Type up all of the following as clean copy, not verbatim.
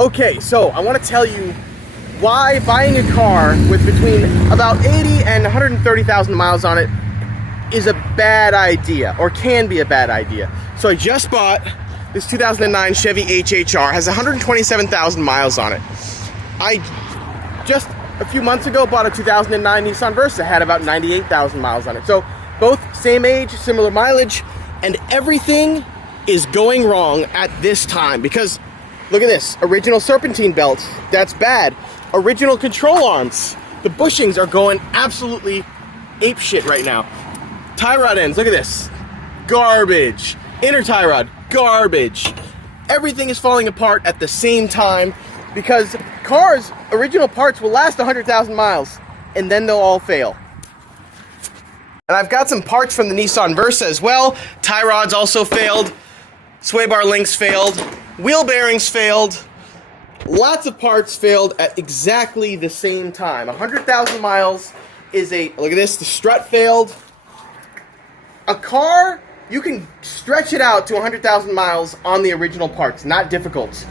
Okay, so I want to tell you why buying a car with between about 80 and 130,000 miles on it is a bad idea, or can be a bad idea. So I just bought this 2009 Chevy HHR, has 127,000 miles on it. I just a few months ago bought a 2009 Nissan Versa, had about 98,000 miles on it. So both same age, similar mileage, and everything is going wrong at this time because look at this, original serpentine belts, that's bad. Original control arms, the bushings are going absolutely ape shit right now. Tie rod ends, look at this, garbage. Inner tie rod, garbage. Everything is falling apart at the same time because cars, original parts will last 100,000 miles and then they'll all fail. And I've got some parts from the Nissan Versa as well. Tie rods also failed, sway bar links failed, wheel bearings failed. Lots of parts failed at exactly the same time. 100,000 miles is look at this, the strut failed. A car, you can stretch it out to 100,000 miles on the original parts, not difficult.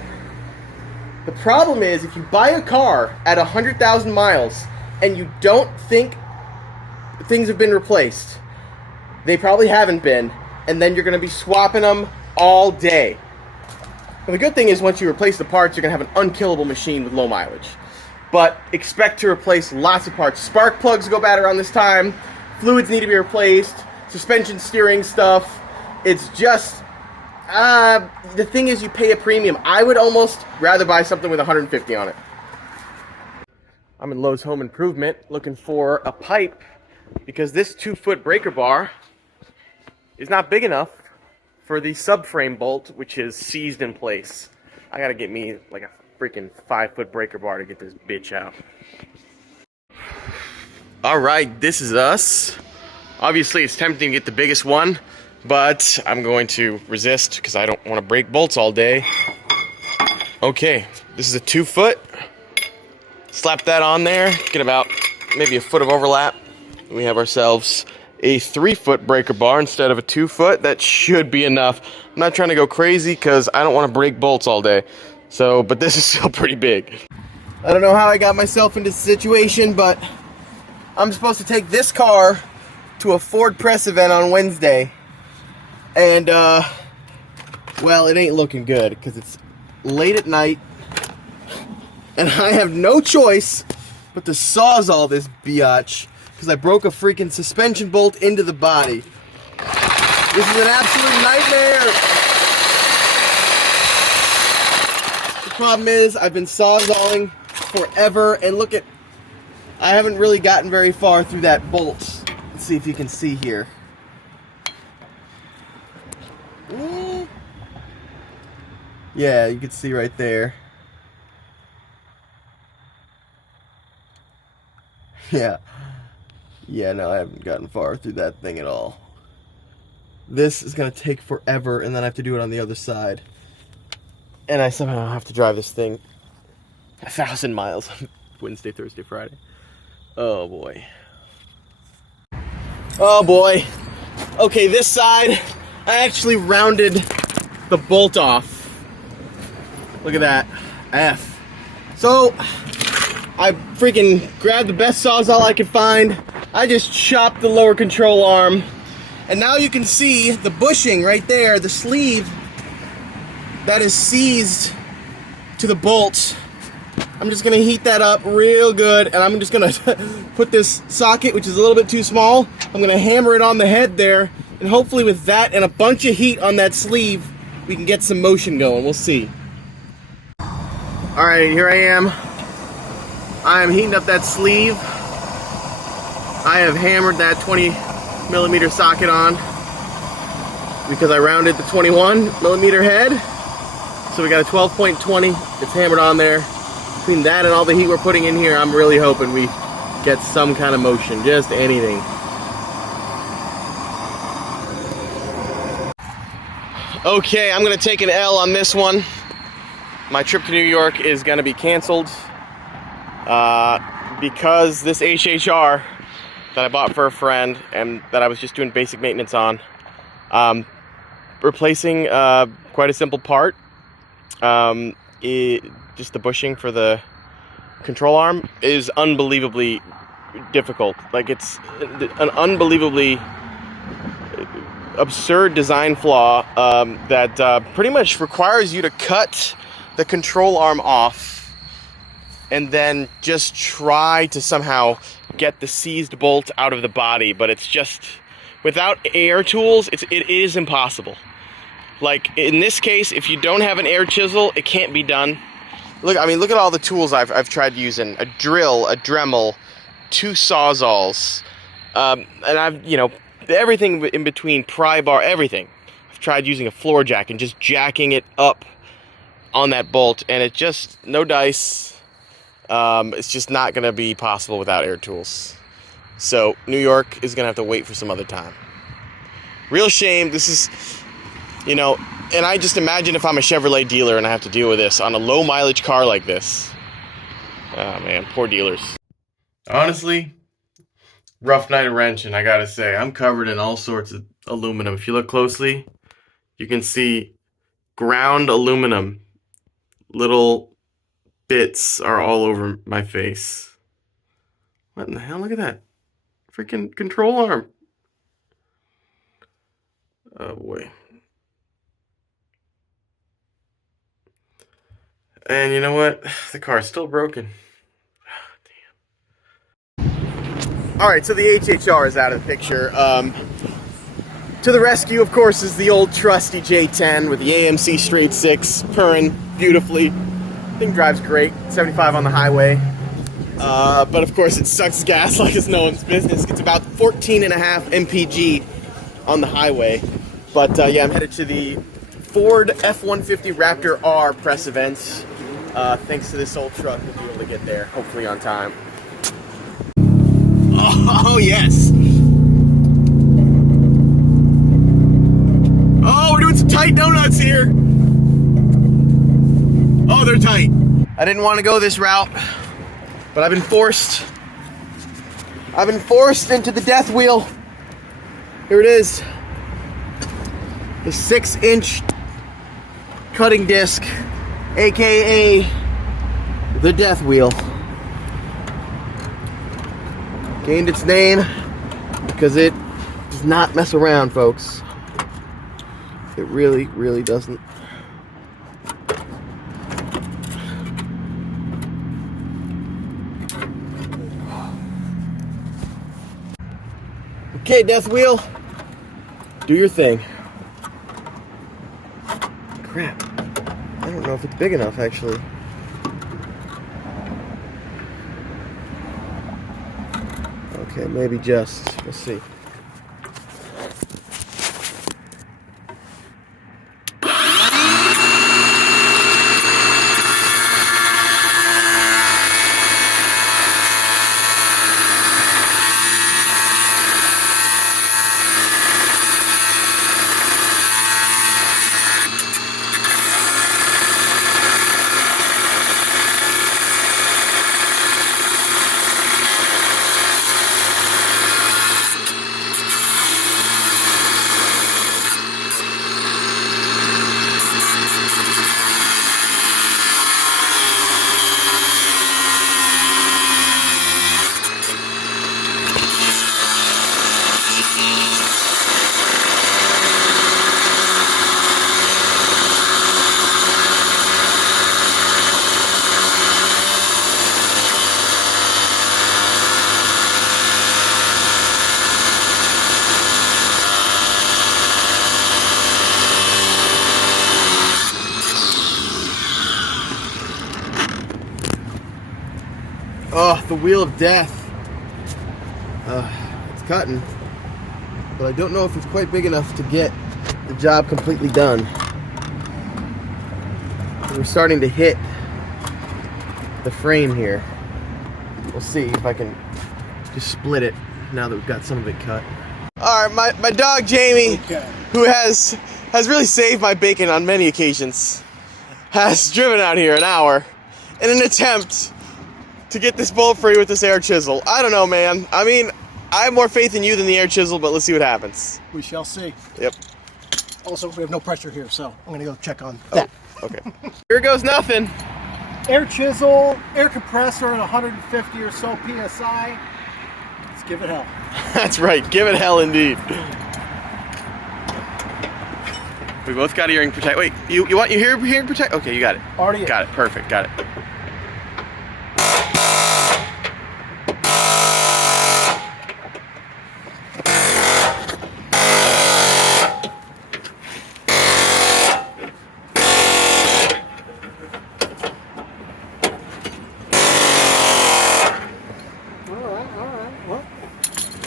The problem is if you buy a car at 100,000 miles and you don't think things have been replaced, they probably haven't been, and then you're going to be swapping them all day. And the good thing is once you replace the parts, you're going to have an unkillable machine with low mileage. But expect to replace lots of parts. Spark plugs go bad around this time. Fluids need to be replaced. Suspension, steering stuff. It's just, the thing is you pay a premium. I would almost rather buy something with 150 on it. I'm in Lowe's Home Improvement looking for a pipe because this 2-foot breaker bar is not big enough for the subframe bolt, which is seized in place. I gotta get me like a freaking 5-foot breaker bar to get this bitch out. Alright, this is us. Obviously, it's tempting to get the biggest one, but I'm going to resist because I don't want to break bolts all day. Okay, this is a 2-foot. Slap that on there, get about maybe a foot of overlap. We have ourselves a 3-foot breaker bar instead of a 2-foot. That should be enough. I'm not trying to go crazy because I don't want to break bolts all day. So, but this is still pretty big. I don't know how I got myself into this situation, but I'm supposed to take this car to a Ford press event on Wednesday, and well, it ain't looking good because it's late at night and I have no choice but to sawzall this biatch because I broke a freaking suspension bolt into the body. This is an absolute nightmare. The problem is I've been sawzalling forever, and look at, I haven't really gotten very far through that bolt. Let's see if you can see here. Yeah, you can see right there. Yeah, no, I haven't gotten far through that thing at all. This is gonna take forever, and then I have to do it on the other side. And I somehow have to drive this thing 1,000 miles Wednesday, Thursday, Friday. Oh boy. Oh boy. Okay, this side, I actually rounded the bolt off. Look at that. F. So, I freaking grabbed the best sawzall I could find. I just chopped the lower control arm. And now you can see the bushing right there, the sleeve that is seized to the bolt. I'm just gonna heat that up real good, and I'm just gonna put this socket, which is a little bit too small, I'm gonna hammer it on the head there, and hopefully with that and a bunch of heat on that sleeve, we can get some motion going. We'll see. Alright, here I am. I am heating up that sleeve. I have hammered that 20mm socket on because I rounded the 21mm head. So we got a 12.20, it's hammered on there. Between that and all the heat we're putting in here, I'm really hoping we get some kind of motion, just anything. Okay, I'm gonna take an L on this one. My trip to New York is gonna be canceled because this HHR that I bought for a friend and that I was just doing basic maintenance on, replacing quite a simple part. just the bushing for the control arm is unbelievably difficult. Like, it's an unbelievably absurd design flaw that pretty much requires you to cut the control arm off and then just try to somehow get the seized bolt out of the body. But it's just, without air tools, it is impossible. Like, in this case, if you don't have an air chisel, it can't be done. Look, I mean, look at all the tools I've tried using: a drill, a Dremel, 2 sawzalls, and I've, you know, everything in between, pry bar, everything. I've tried using a floor jack and just jacking it up on that bolt, and it just, no dice. It's just not gonna be possible without air tools. So New York is gonna have to wait for some other time. Real shame. This is, you know, and I just imagine if I'm a Chevrolet dealer and I have to deal with this on a low mileage car like this. Oh man, poor dealers. Honestly, rough night of wrenching, I gotta say. I'm covered in all sorts of aluminum. If you look closely, you can see ground aluminum. Little bits are all over my face. What in the hell? Look at that. Freaking control arm. Oh boy. And you know what? The car's still broken. Alright, so the HHR is out of the picture. To the rescue, of course, is the old trusty J10 with the AMC straight 6, purring beautifully. Thing drives great, 75 on the highway. But of course it sucks gas like it's no one's business. It's about 14.5 mpg on the highway. But yeah, I'm headed to the Ford F-150 Raptor R press event. Thanks to this old truck, we'll be able to get there, hopefully on time. Oh, yes! Oh, we're doing some tight donuts here! Oh, they're tight. I didn't want to go this route, but I've been forced. I've been forced into the death wheel. Here it is. The 6-inch cutting disc, aka the death wheel. Gained its name because it does not mess around, folks. It really, really doesn't. Okay, death wheel, do your thing. Crap. I don't know if it's big enough, actually. Okay, maybe just. Let's see. Oh, the wheel of death. It's cutting, but I don't know if it's quite big enough to get the job completely done. We're starting to hit the frame here. We'll see if I can just split it now that we've got some of it cut. All right, my dog Jamie, who has really saved my bacon on many occasions, has driven out here an hour in an attempt to get this bolt free with this air chisel. I don't know, man. I mean, I have more faith in you than the air chisel, but let's see what happens. We shall see. Yep. Also, we have no pressure here, so I'm gonna go check on that. Okay. Here goes nothing. Air chisel, air compressor at 150 or so PSI. Let's give it hell. That's right. Give it hell indeed. We both got hearing protect. Wait, you want your hearing protect? Okay, you got it. Already got it. Perfect. Got it.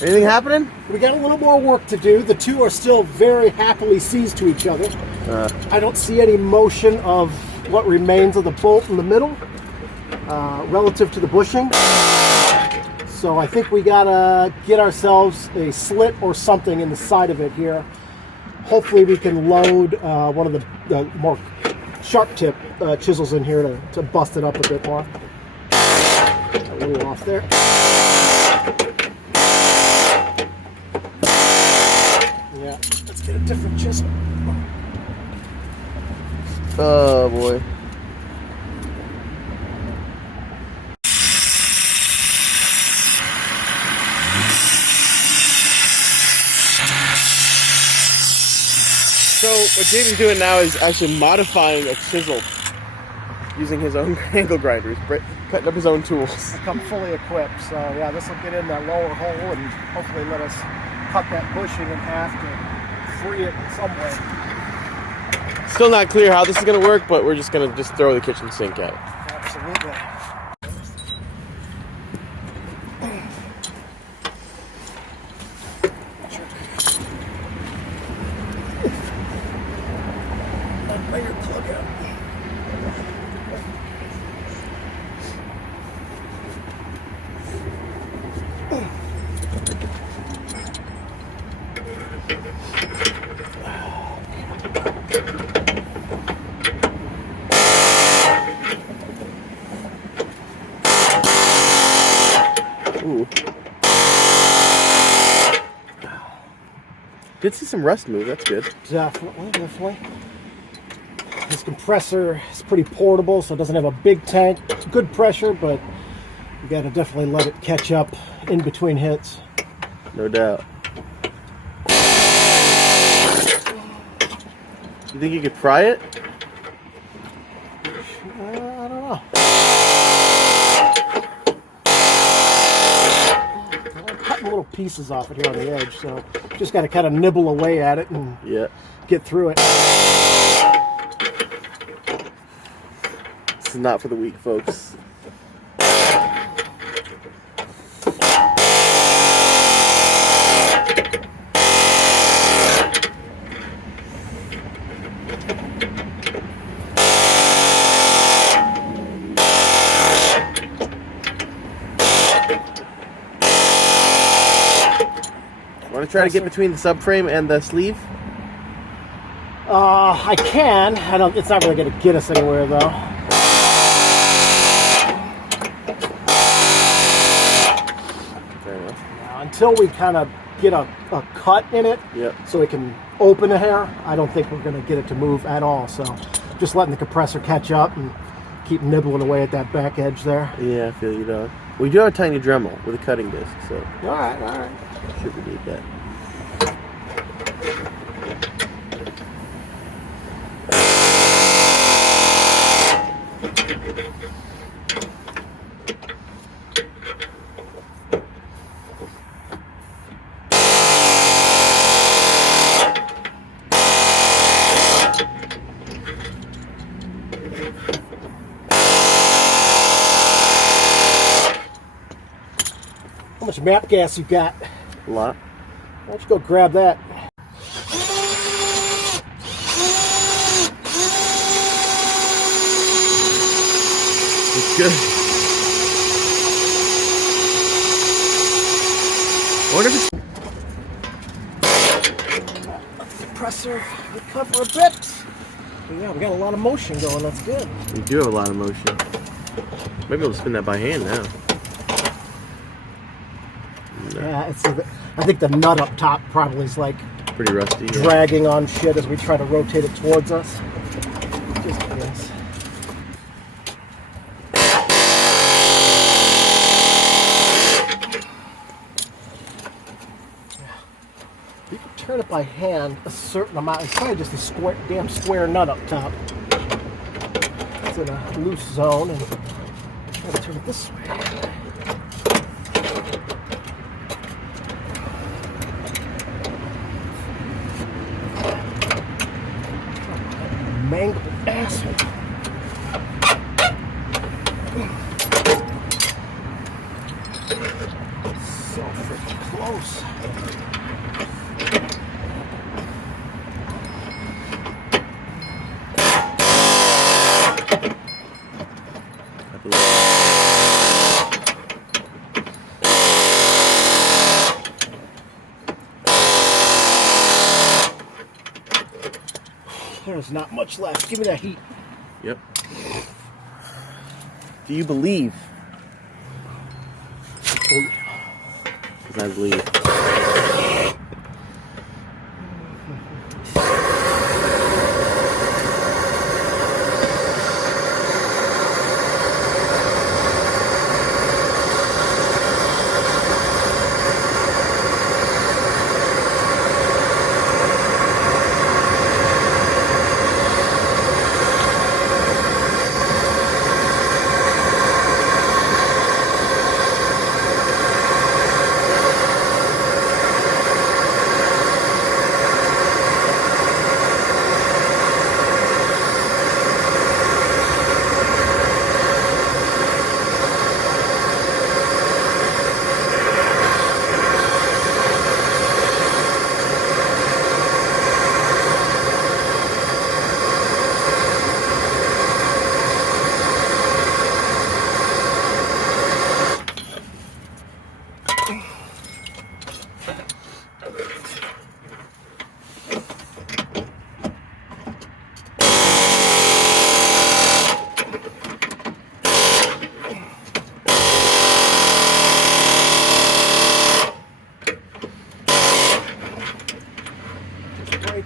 Anything happening? We got a little more work to do. The two are still very happily seized to each other. I don't see any motion of what remains of the bolt in the middle relative to the bushing. So I think we gotta get ourselves a slit or something in the side of it here. Hopefully we can load one of the more sharp tip chisels in here to bust it up a bit more. A little off there. Yeah, let's get a different chisel. Oh boy. So what Jamie's doing now is actually modifying a chisel using his own angle grinders, cutting up his own tools. I come fully equipped, so yeah, this will get in that lower hole and hopefully let us cut that bushing in half to free it in some way. Still not clear how this is going to work, but we're just going to throw the kitchen sink at it. Absolutely. Lay your plug out. Ooh. Did see some rust move, that's good. Definitely. This compressor is pretty portable, so it doesn't have a big tank. Good pressure, but you gotta definitely let it catch up in between hits. No doubt. You think you could pry it? I don't know. I'm cutting little pieces off it here on the edge, so just gotta kind of nibble away at it and get through it. This is not for the weak, folks. Want to try to get between the subframe and the sleeve? I can. It's not really going to get us anywhere, though. Fair enough. Until we kind of get a cut in it, so we can open the hair, I don't think we're going to get it to move at all. So just letting the compressor catch up and keep nibbling away at that back edge there. Yeah, I feel you, dog. We do have a tiny Dremel with a cutting disc, so. All right. Should we need that? How much map gas you got? A lot. Why don't you go grab that? It's good. I wonder if it's... Compressor recover a bit. But yeah, we got a lot of motion going. That's good. We do have a lot of motion. Maybe we'll spin that by hand now. No. Yeah, I think the nut up top probably is like pretty rusty. Dragging on shit as we try to rotate it towards us. just pins. You can turn it by hand a certain amount. It's probably just a damn square nut up top. It's in a loose zone, and try to turn it this way. Mangled asshole. So freaking close. There's not much left. Give me that heat. Yep. Do you believe? Because I believe.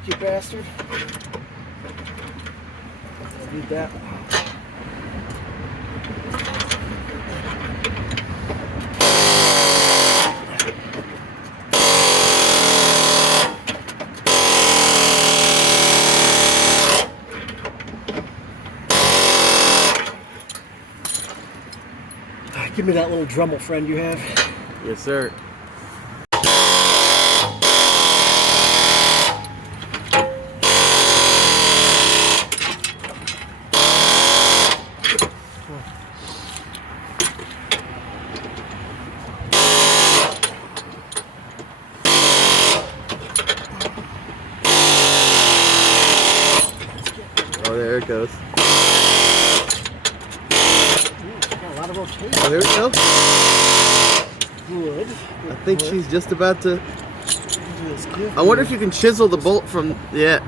You bastard. Need that. Give me that little Dremel friend you have. Yes, sir. Oh, there it goes. Got a lot of rotation. Oh, there we go. Good. I think she's just about to. I wonder if you can chisel the bolt from. Yeah.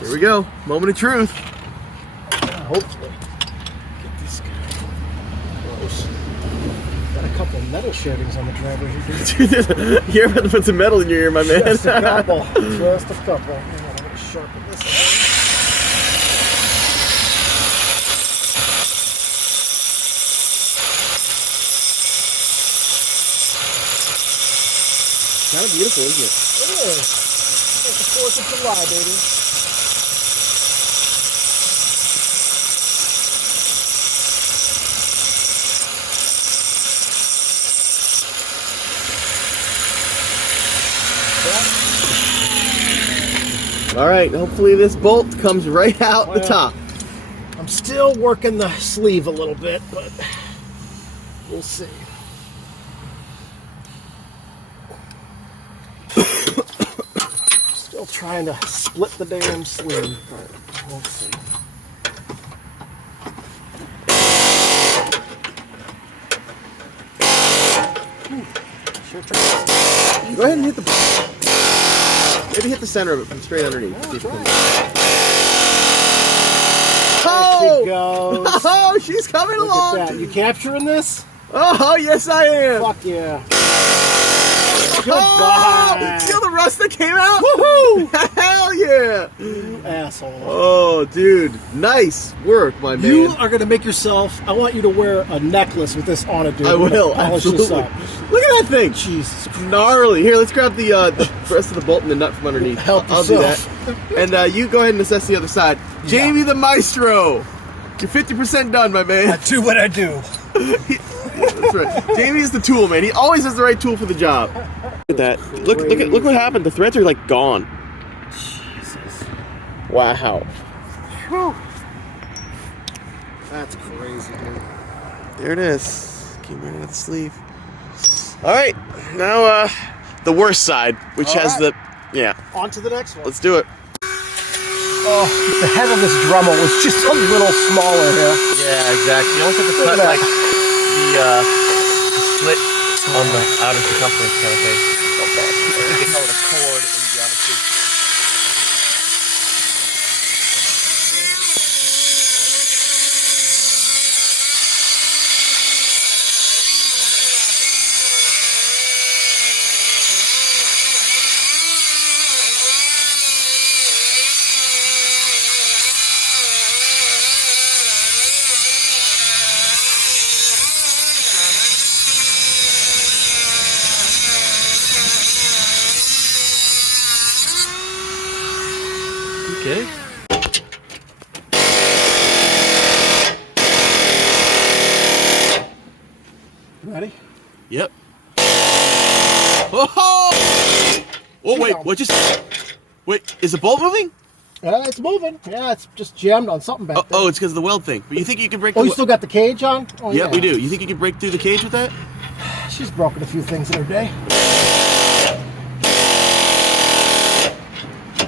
Here we go. Moment of truth. Hopefully. Get this guy close. Got a couple of metal shavings on the driver here. You're about to put some metal in your ear, my man. Just a couple. Just a couple. I'm going to sharpen this up. Kind of beautiful, isn't it? It is. It's the 4th of July, baby. All right, hopefully this bolt comes right out the top. I'm still working the sleeve a little bit, but we'll see. Still trying to split the damn sleeve, but we'll see. Sure tries. Go ahead and hit the. Maybe hit the center of it from straight underneath. There she goes. Oh, she's coming Look along. at that. You capturing this? Oh, yes, I am. Fuck yeah. Goodbye. See all the rust that came out? Woohoo! Hell yeah! You asshole. Oh, dude. Nice work, my man. You are going to make yourself, I want you to wear a necklace with this on it, dude. I will, Polish this absolutely. up. Look at that thing. Jesus Christ. Gnarly. Here, let's grab the rest of the bolt and the nut from underneath. Help I'll do that. yourself. And you go ahead and assess the other side. Jamie the Maestro. You're 50% done, my man. Do what I do. That's right. Jamie is the tool, man. He always has the right tool for the job. Look at that. Look what happened. The threads are like gone. Jesus. Wow. Whew. That's crazy, dude. There it is. Came right out of the sleeve. All right. Now the worst side, which has the On to the next one. Let's do it. Oh, the head of this Dremel was just a little smaller here. Yeah, exactly. You almost have to Look cut at like the slit on the outer circumference kind of thing. They call it a chord in geometry. Okay. Ready? Yep. Oh! Oh wait, what just? Wait, is the bolt moving? Yeah, it's moving. Yeah, it's just jammed on something back there. Oh, it's because of the weld thing. But you think you can break? Oh, you still got the cage on? Oh, yeah, we do. You think you can break through the cage with that? She's broken a few things in her day.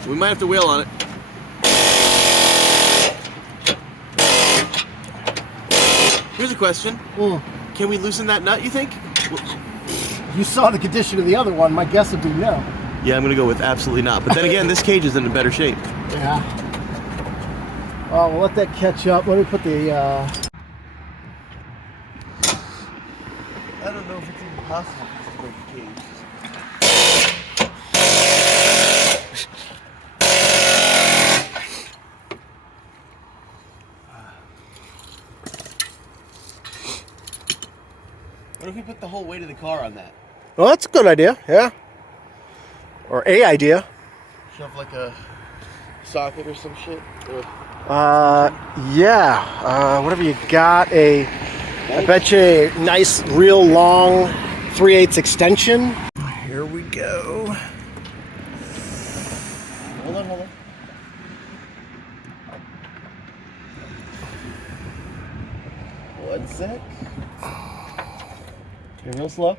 We might have to wheel on it. Here's a question. Can we loosen that nut, you think? You saw the condition of the other one. My guess would be no. Yeah, I'm going to go with absolutely not. But then again, this cage is in a better shape. Yeah. Well, we'll let that catch up. Let me put the... I don't know if it's even possible to break the cage. What if we put the whole weight of the car on that? Well, that's a good idea. Yeah. Or a idea. Shove like a socket or some shit? Yeah. Whatever you got. I bet you a nice, real long 3/8 extension. Here we go. Hold on. One sec. You're real slow.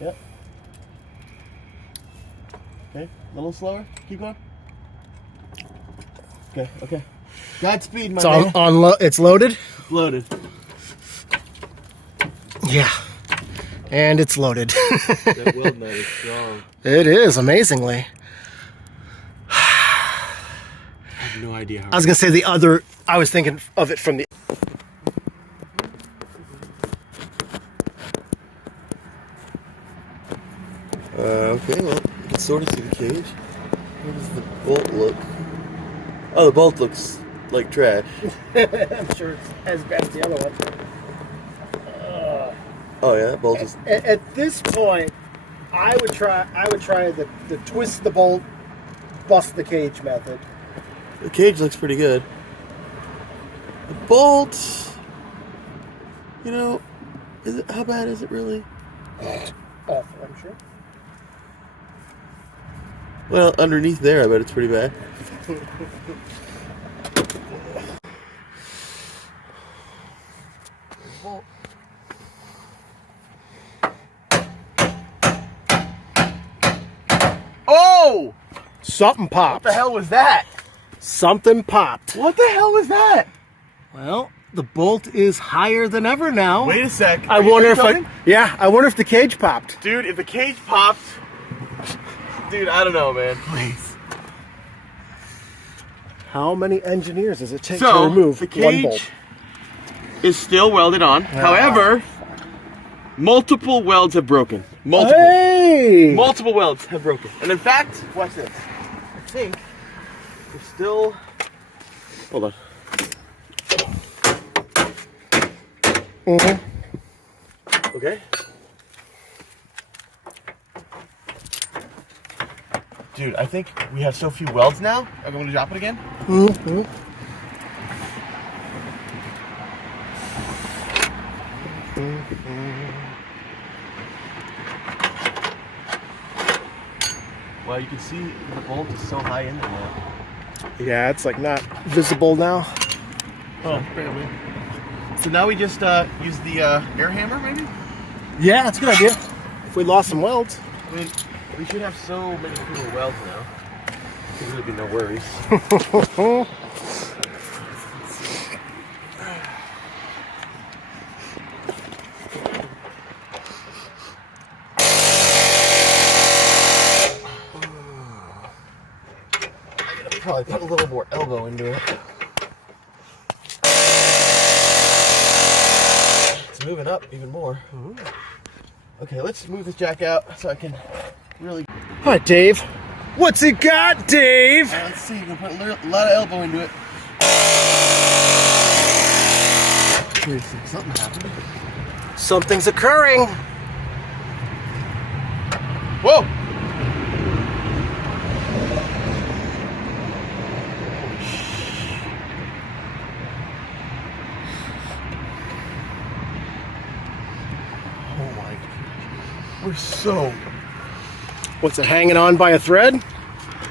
Yep. Okay, a little slower. Keep going. Okay. Godspeed, my man. It's loaded? Loaded. Yeah. And it's loaded. That weld nut is strong. It is, amazingly. I have no idea how. I was going to say the other, I was thinking of it from the... Okay, well, you can sort of see the cage. How does the bolt look? Oh, the bolt looks like trash. I'm sure it's as bad as the other one. Oh yeah, that bolt is... At this point, I would try the twist the bolt, bust the cage method. The cage looks pretty good. The bolt... You know, how bad is it really? Awful, I'm sure. Well, underneath there, I bet it's pretty bad. Oh! Something popped. What the hell was that? Something popped. What the hell was that? Well, the bolt is higher than ever now. Wait a sec. I wonder if I wonder if the cage popped. Dude, if the cage popped... Dude, I don't know, man. Please. How many engineers does it take to So, remove the one bolt? cage is still welded on. However, multiple welds have broken. Multiple. Hey! Hey! Multiple welds have broken. And in fact, watch this. I think we're still... Hold on. Mm-hmm. Okay. Dude, I think we have so few welds now. I'm going to drop it again. Mm-hmm. Well, you can see the bolt is so high in there now. Yeah, it's like not visible now. Oh, barely. So now we just use the air hammer, maybe? Yeah, that's a good idea. If we lost some welds. I mean, we should have so many fewer welds now. There'd really be no worries. Probably put a little more elbow into it. It's moving up even more. Okay, let's move this jack out so I can really... All right, Dave. What's it got, Dave? Let's see, we're gonna put a lot of elbow into it. Seriously, something happened. Something's occurring. Whoa! Oh my gosh. We're so... What's it, hanging on by a thread?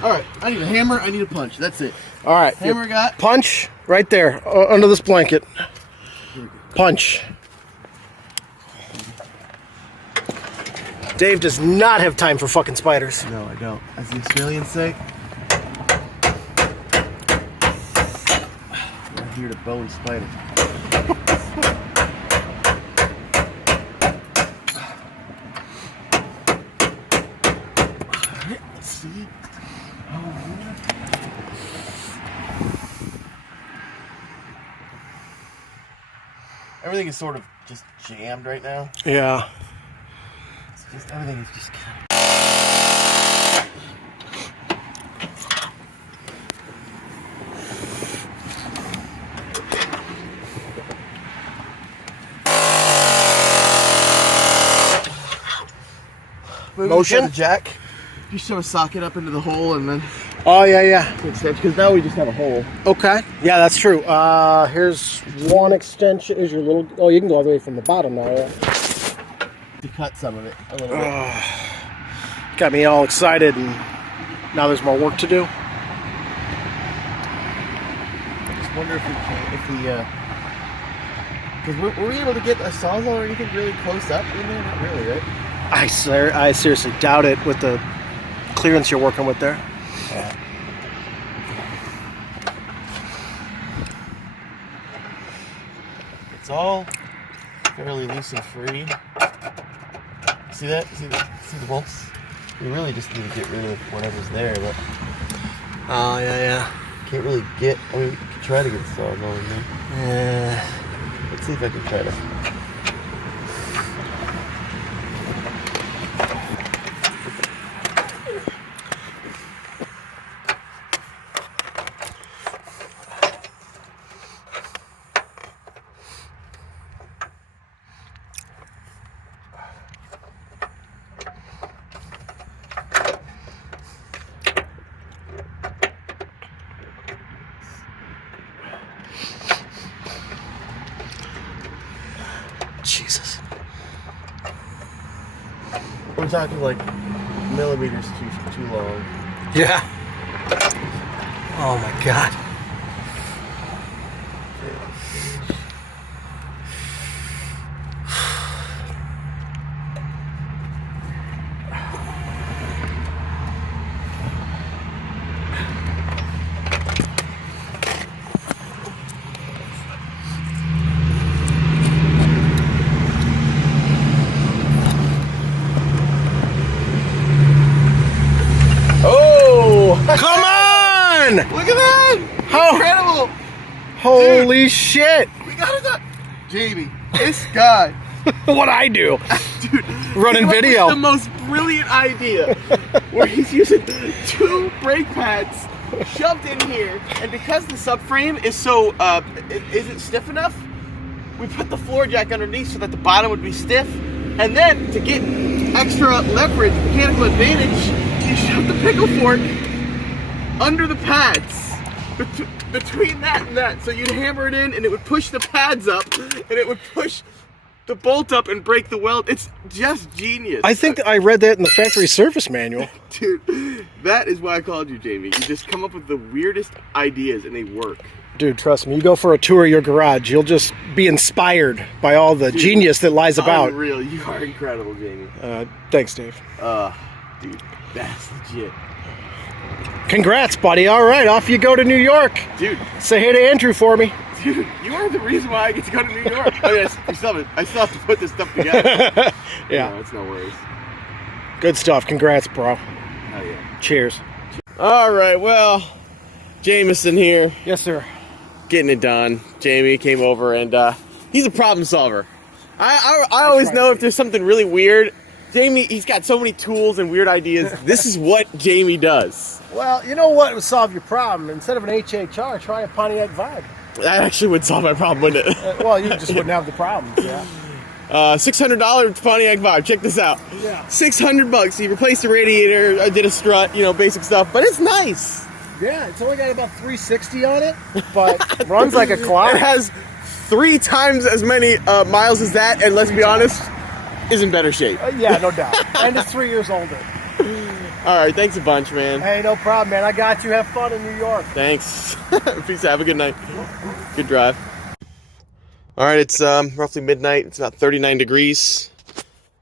Alright, I need a hammer, I need a punch. That's it. All right. Hammer got... Punch right there, under this blanket. Punch. Dave does not have time for fucking spiders. No, I don't. As the Australians say, we're here to bone spiders. Alright, let's see. Everything is sort of just jammed right now. Yeah. It's just, everything is just kind of... Motion? The jack. You shove a socket up into the hole and then... Oh, yeah, yeah. Because now we just have a hole. Okay. Yeah, that's true. Here's one extension. Here's your little... Oh, you can go all the way from the bottom now, yeah. To cut some of it a little bit. Got me all excited, and now there's more work to do. I just wonder if we because were we able to get a sawzall or anything really close up in there? Not really, right? I seriously doubt it with the clearance you're working with there. Yeah. It's all fairly loose and free. See that? See the bolts? We really just need to get rid of whatever's there, but Oh, yeah, can't really get... I mean, we could try to get the sawzall in there. yeah. Let's see if I can try to... Jesus. We're talking like millimeters too long. Yeah. Oh, my God. Come on! Look at that! How- Incredible! Holy shit! We got it done! Jamie, this guy What I do. Dude, running video. The most brilliant idea where he's using 2 brake pads shoved in here, and because the subframe is so isn't stiff enough, we put the floor jack underneath so that the bottom would be stiff, and then to get extra leverage, mechanical advantage, he shoved the pickle fork under the pads. Between that and that, so you'd hammer it in and it would push the pads up and it would push the bolt up and break the weld. It's just genius. I think I read that in the factory service manual. Dude, that is why I called you, Jamie. You just come up with the weirdest ideas and they work. Dude, trust me, you go for a tour of your garage, you'll just be inspired by all the genius that lies about. Unreal. You are incredible, Jamie. Thanks, Dave. Dude, that's legit. Congrats, buddy. All right, off you go to New York. Dude. Say hey to Andrew for me. Dude, you are the reason why I get to go to New York. Oh, yes, I still have to put this stuff together. Yeah. No, it's no worries. Good stuff. Congrats, bro. Oh, yeah. Cheers. All right, well, Jameson here. Yes, sir. Getting it done. Jamie came over, and he's a problem solver. I always know if there's something really weird. Jamie, he's got so many tools and weird ideas. This is what Jamie does. Well, you know what would solve your problem? Instead of an HHR, try a Pontiac Vibe. That actually would solve my problem, wouldn't it? Well, you just wouldn't have the problems, yeah. $600 Pontiac Vibe. Check this out. Yeah. $600. He replaced the radiator. I did a strut, basic stuff, but it's nice. Yeah, it's only got about 360 on it, but runs like a clock. It has 3 times as many miles as that, and let's be honest, is in better shape. Yeah, no doubt. And it's 3 years older. All right, thanks a bunch, man. Hey, no problem, man. I got you. Have fun in New York. Thanks. Peace. Have a good night. Good drive. All right, it's roughly midnight. It's about 39 degrees.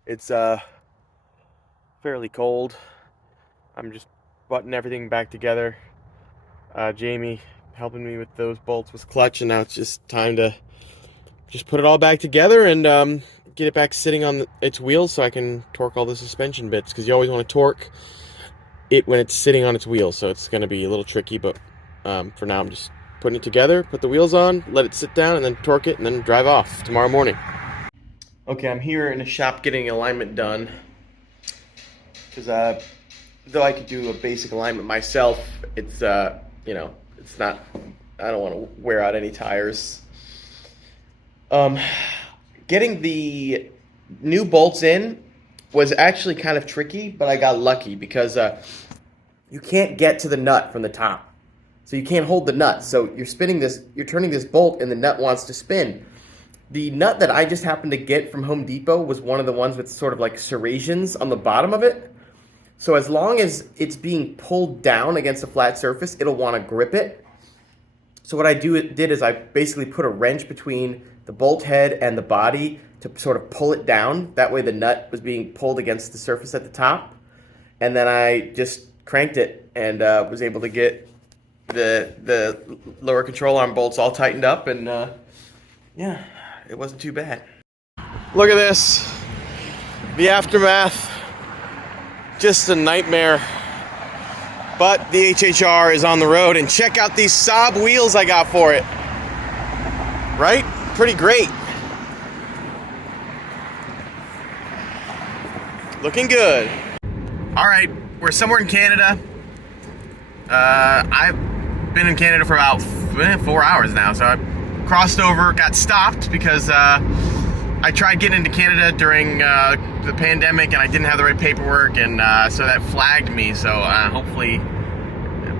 It's fairly cold. I'm just buttoning everything back together. Jamie helping me with those bolts with clutch, and now it's just time to just put it all back together and get it back sitting on its wheels so I can torque all the suspension bits, because you always want to torque it when it's sitting on its wheels, so it's going to be a little tricky, but for now I'm just putting it together, put the wheels on, let it sit down, and then torque it, and then drive off tomorrow morning. Okay, I'm here in the shop getting alignment done, because though I could do a basic alignment myself, it's it's not, I don't want to wear out any tires. Getting the new bolts in was actually kind of tricky, but I got lucky because you can't get to the nut from the top. So you can't hold the nut. So you're spinning this, you're turning this bolt and the nut wants to spin. The nut that I just happened to get from Home Depot was one of the ones with sort of like serrations on the bottom of it. So as long as it's being pulled down against a flat surface, it'll want to grip it. So what I did is I basically put a wrench between the bolt head and the body to sort of pull it down. That way the nut was being pulled against the surface at the top. And then I just cranked it and was able to get the lower control arm bolts all tightened up, and yeah, it wasn't too bad. Look at this. The aftermath. Just a nightmare. But the HHR is on the road, and check out these Saab wheels I got for it. Right? Pretty great. Looking good. All right, we're somewhere in Canada. I've been in Canada for about 4 hours now, so I crossed over, got stopped because I tried getting into Canada during the pandemic, and I didn't have the right paperwork, and so that flagged me. So hopefully,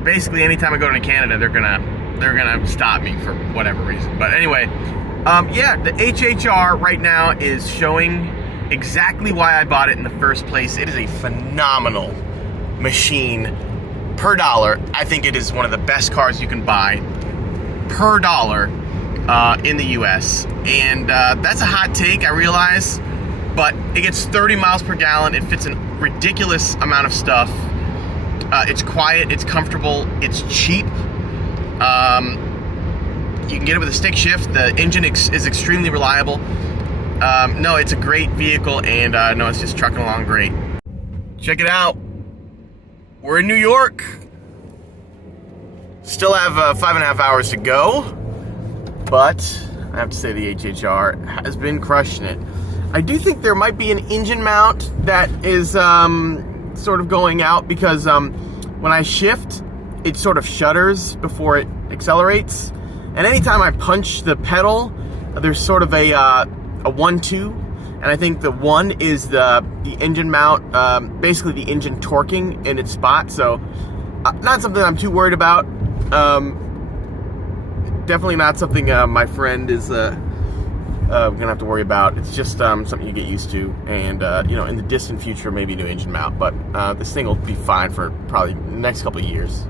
basically, anytime I go to Canada, they're gonna stop me for whatever reason. But anyway, yeah, the HHR right now is showing exactly why I bought it in the first place. It is a phenomenal machine. Per dollar, I think it is one of the best cars you can buy per dollar in the US. And that's a hot take, I realize, but it gets 30 miles per gallon. It fits a ridiculous amount of stuff. It's quiet, it's comfortable, it's cheap. You can get it with a stick shift. The engine is extremely reliable. No, it's a great vehicle, and no, it's just trucking along great. Check it out. We're in New York. Still have 5.5 hours to go, but I have to say the HHR has been crushing it. I do think there might be an engine mount that is sort of going out because when I shift, it sort of shudders before it accelerates. And anytime I punch the pedal, there's sort of a 1-2. And I think the 1 is the engine mount, basically the engine torquing in its spot. So not something I'm too worried about. Definitely not something my friend is gonna have to worry about. It's just something you get used to, and you know, in the distant future, maybe a new engine mount. But this thing will be fine for probably the next couple of years.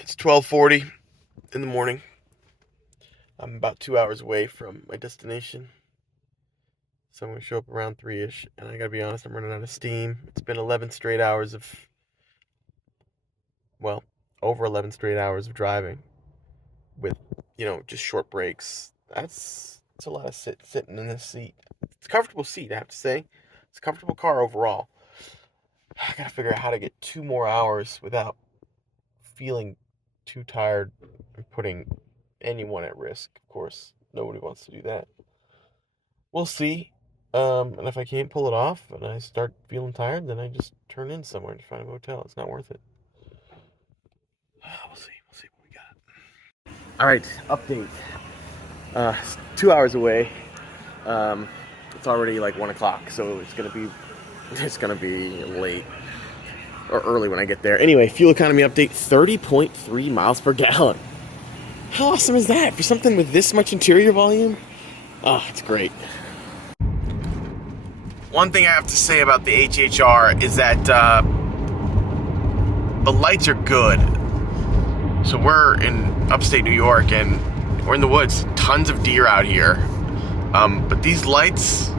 It's 12:40 in the morning. I'm about 2 hours away from my destination, so I'm gonna show up around 3-ish. And I gotta be honest, I'm running out of steam. It's been 11 straight hours of, well, over 11 straight hours of driving, with, you know, just short breaks. That's a lot of sitting in this seat. It's a comfortable seat, I have to say. It's a comfortable car overall. I gotta figure out how to get 2 more hours without feeling too tired and putting anyone at risk. Of course, nobody wants to do that. We'll see. And if I can't pull it off and I start feeling tired, then I just turn in somewhere and find a hotel. It's not worth it. We'll see. We'll see what we got. All right, update. 2 hours away. It's already like 1 o'clock, so it's gonna be late or early when I get there. Anyway, fuel economy update: 30.3 miles per gallon. How awesome is that for something with this much interior volume? Oh, it's great. One thing I have to say about the HHR is that the lights are good. So we're in upstate New York and we're in the woods. Tons of deer out here. But these lights,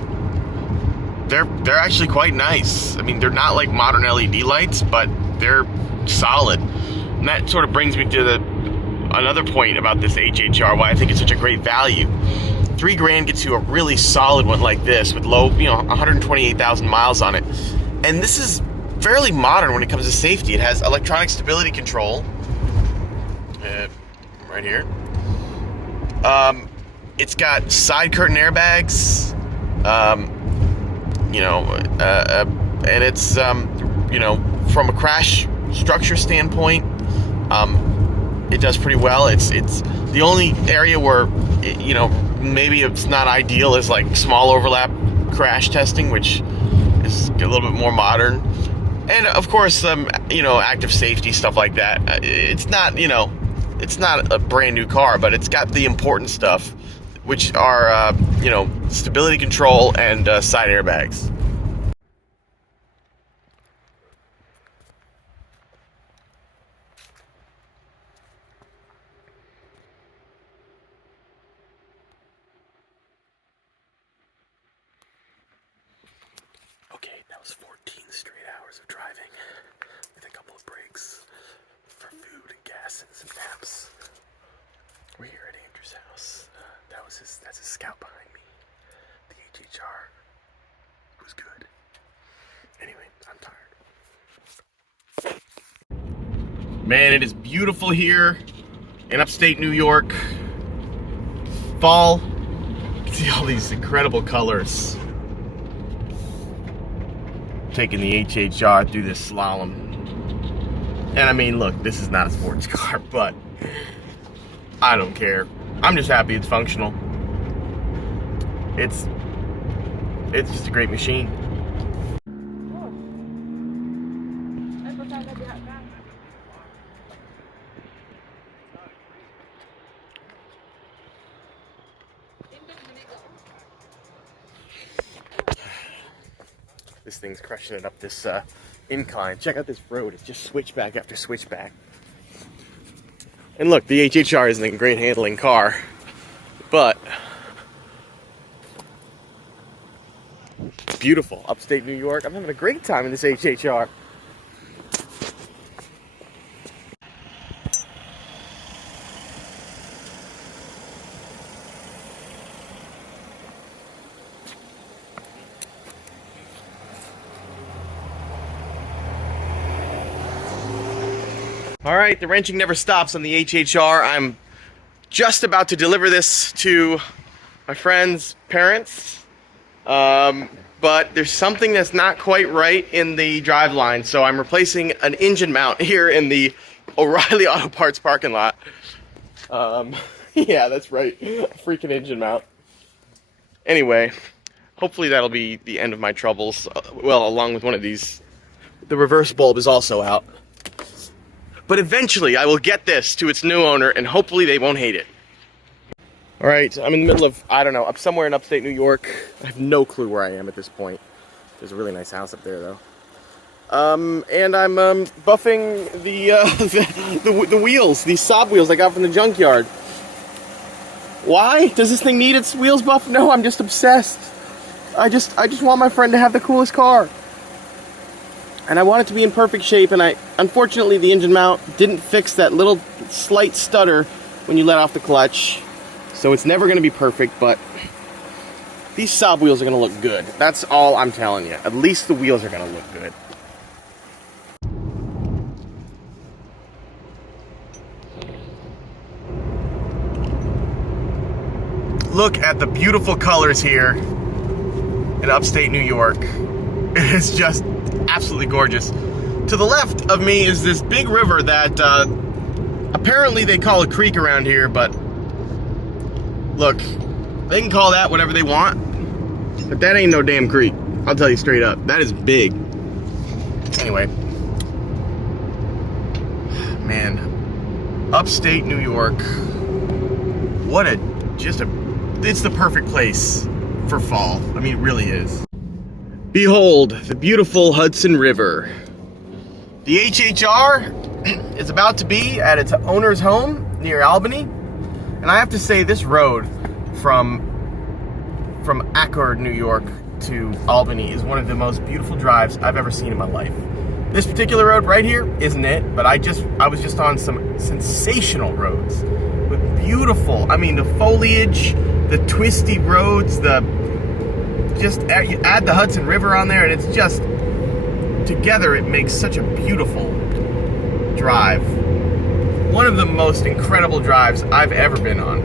they're actually quite nice. I mean, they're not like modern LED lights, but they're solid. And that sort of brings me to another point about this HHR, why I think it's such a great value. $3,000 gets you a really solid one like this with low, 128,000 miles on it. And this is fairly modern when it comes to safety. It has electronic stability control. Right here. It's got side curtain airbags, and it's, from a crash structure standpoint, it does pretty well. It's the only area where, maybe it's not ideal is like small overlap crash testing, which is a little bit more modern. And of course, active safety, stuff like that. It's not, it's not a brand new car, but it's got the important stuff, which are, stability control and side airbags. Okay, that was 14 straight hours of driving with a couple of breaks for food and gas and some naps. We're here at Andrew's house. That's his scout behind me. The HHR. It was good. Anyway, I'm tired. Man, it is beautiful here in upstate New York. Fall. You can see all these incredible colors. Taking the HHR through this slalom. And I mean, look, this is not a sports car, but I don't care. I'm just happy it's functional. It's just a great machine. This thing's crushing it up this incline. Check out this road. It's just switchback after switchback. And look, the HHR isn't a great handling car, but it's beautiful. Upstate New York. I'm having a great time in this HHR. All right, the wrenching never stops on the HHR. I'm just about to deliver this to my friend's parents. But there's something that's not quite right in the driveline, so I'm replacing an engine mount here in the O'Reilly Auto Parts parking lot. Yeah, that's right, a freaking engine mount. Anyway, hopefully that'll be the end of my troubles. Well, along with one of these, the reverse bulb is also out. But eventually I will get this to its new owner, and hopefully they won't hate it. All right, I'm in the middle of, I don't know, up somewhere in upstate New York. I have no clue where I am at this point. There's a really nice house up there, though. And I'm buffing the wheels, these Saab wheels I got from the junkyard. Why? Does this thing need its wheels buffed? No, I'm just obsessed. I just want my friend to have the coolest car. And I want it to be in perfect shape, and unfortunately the engine mount didn't fix that little slight stutter when you let off the clutch. So it's never going to be perfect, but these Saab wheels are going to look good. That's all I'm telling you. At least the wheels are going to look good. Look at the beautiful colors here in upstate New York. It is just absolutely gorgeous. To the left of me is this big river that apparently they call a creek around here, but look, they can call that whatever they want, but that ain't no damn creek. I'll tell you straight up, that is big. Anyway, man, upstate New York, it's the perfect place for fall. I mean, it really is. Behold, the beautiful Hudson River. The HHR is about to be at its owner's home near Albany. And I have to say, this road from Accord, New York to Albany is one of the most beautiful drives I've ever seen in my life. This particular road right here isn't it, but I was just on some sensational roads with beautiful, I mean, the foliage, the twisty roads, you add the Hudson River on there, and it's just, together it makes such a beautiful drive. One of the most incredible drives I've ever been on.